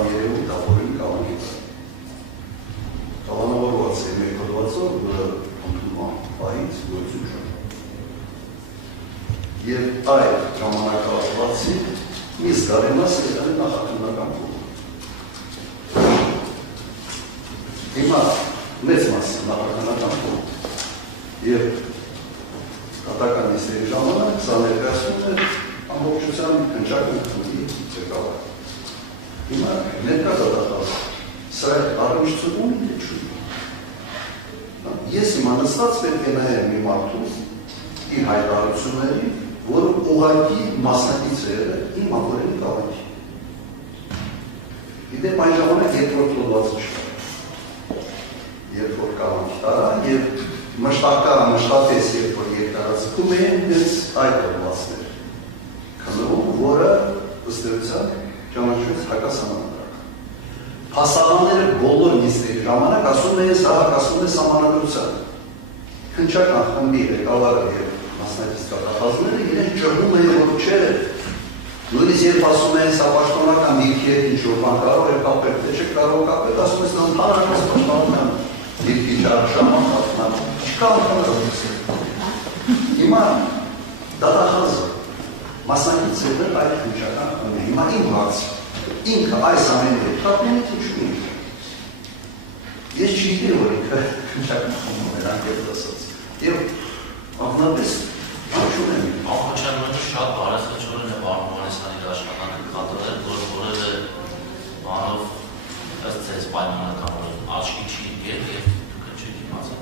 լավ երևույթ ապօրինի կավանքի վրա։ Կավանավորված է մեր կոդվածով, որը ընդունման պահից գործում չունի։ Եվ այդ ժամանակահատվածի մի զգալի մասը եղել է նախաքննական փուլում։ Հիմա մեծ մասը նախաքննական փուլում եւ կատական նիստերի ժամանակ սա ներկայացնում է ամբողջությամբ հնչակը քննի ղեկավար։ Հիմա ներկա դատախազ սա առնչություն ունի թե չունի։ Ես հիմա նստած պետք է նայեմ մի մարդու իր հայտարարությունների, որը ուղղակի մասնակից է եղել իմ ապօրինի կավանքի։ Գիտեմ այն ժամանակ երկրորդ հոդվածը չկար։ Երբ որ կավանքի տարա եւ մշտապես երբ որ երկարաձգում էին դες այդ հոդվածներ քննում, որը ըստ էության ճանաչվեց հակասահմանադրական։ Հասարակները բոլոր նիստերի ժամանակ ասում էին սա հակասում է սահմանադրությանը։ Քննչական խմբի ղեկավարը եւ մասնակից կատախազները իրեն ճռնում էին, որ չէ, նույնիսկ երբ ասում էին սա պաշտոնական դիրքի հետ ինչ-որ բան կարող է կապել, թե չէ կարող կապել, ասում ես նա ընդհանրապես պաշտոնական դիրքի ճարշաման կապնան, չկա ընդհանրապես։ Հիմա դատախազը մասնակից է դեռ այդ քննչական խմբի։ Հիմա իմ հարցը, ինքը այս ամենի հետ կապնի թե չունի։ Ես չգիտեմ, որ ինքը քննչական խմբում էր անկեղծ ասած։ Եվ ակնապես չունեմ։ Ախոչյանը շատ բարեխաչորեն է պարոն Հովհաննիսյանի աշխատանքը կատարել, որ որևէ բանով ըստ ձեզ պայմանական աչքի չի ընկել եւ դուք չեք իմացել։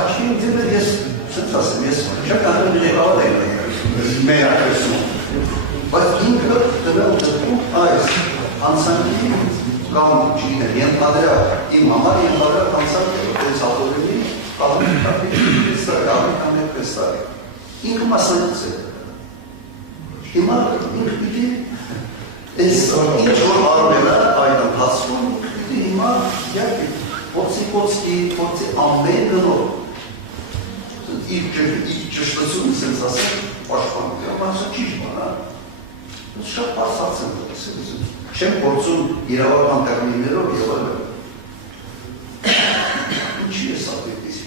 Աչքի ընկել ես ցած ասեմ, ես չկանում եմ եղավ եմ մեր ակրեսում։ Բայց ինքը դրում այս անցանկի կամ չգիտեմ, ենթադրյալ իմ համար ենթադրյալ անցանք է, որպես ապօրինի ինքը մասնակից է։ Հիմա ինքը պիտի այս ինչ-որ արվել է այդ ընթացքում, պիտի հիմա փորձի ամեն գնով իր ճշտությունը սենց ասել պաշտպանում, ասա ճիշտ բան, շատ պարզած եմ, չեմ փորձում իրավական տերմիններով եւ այլն։ Ինչի է սա դեպիս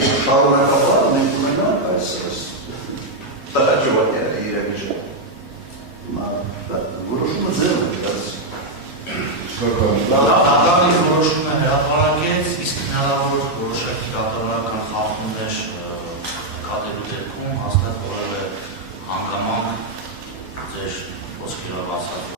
եւ շարունակաբար մենք ունենանք այս տակաճովակները իրավիճը։ Որոշումը ձեռն է կդարձ։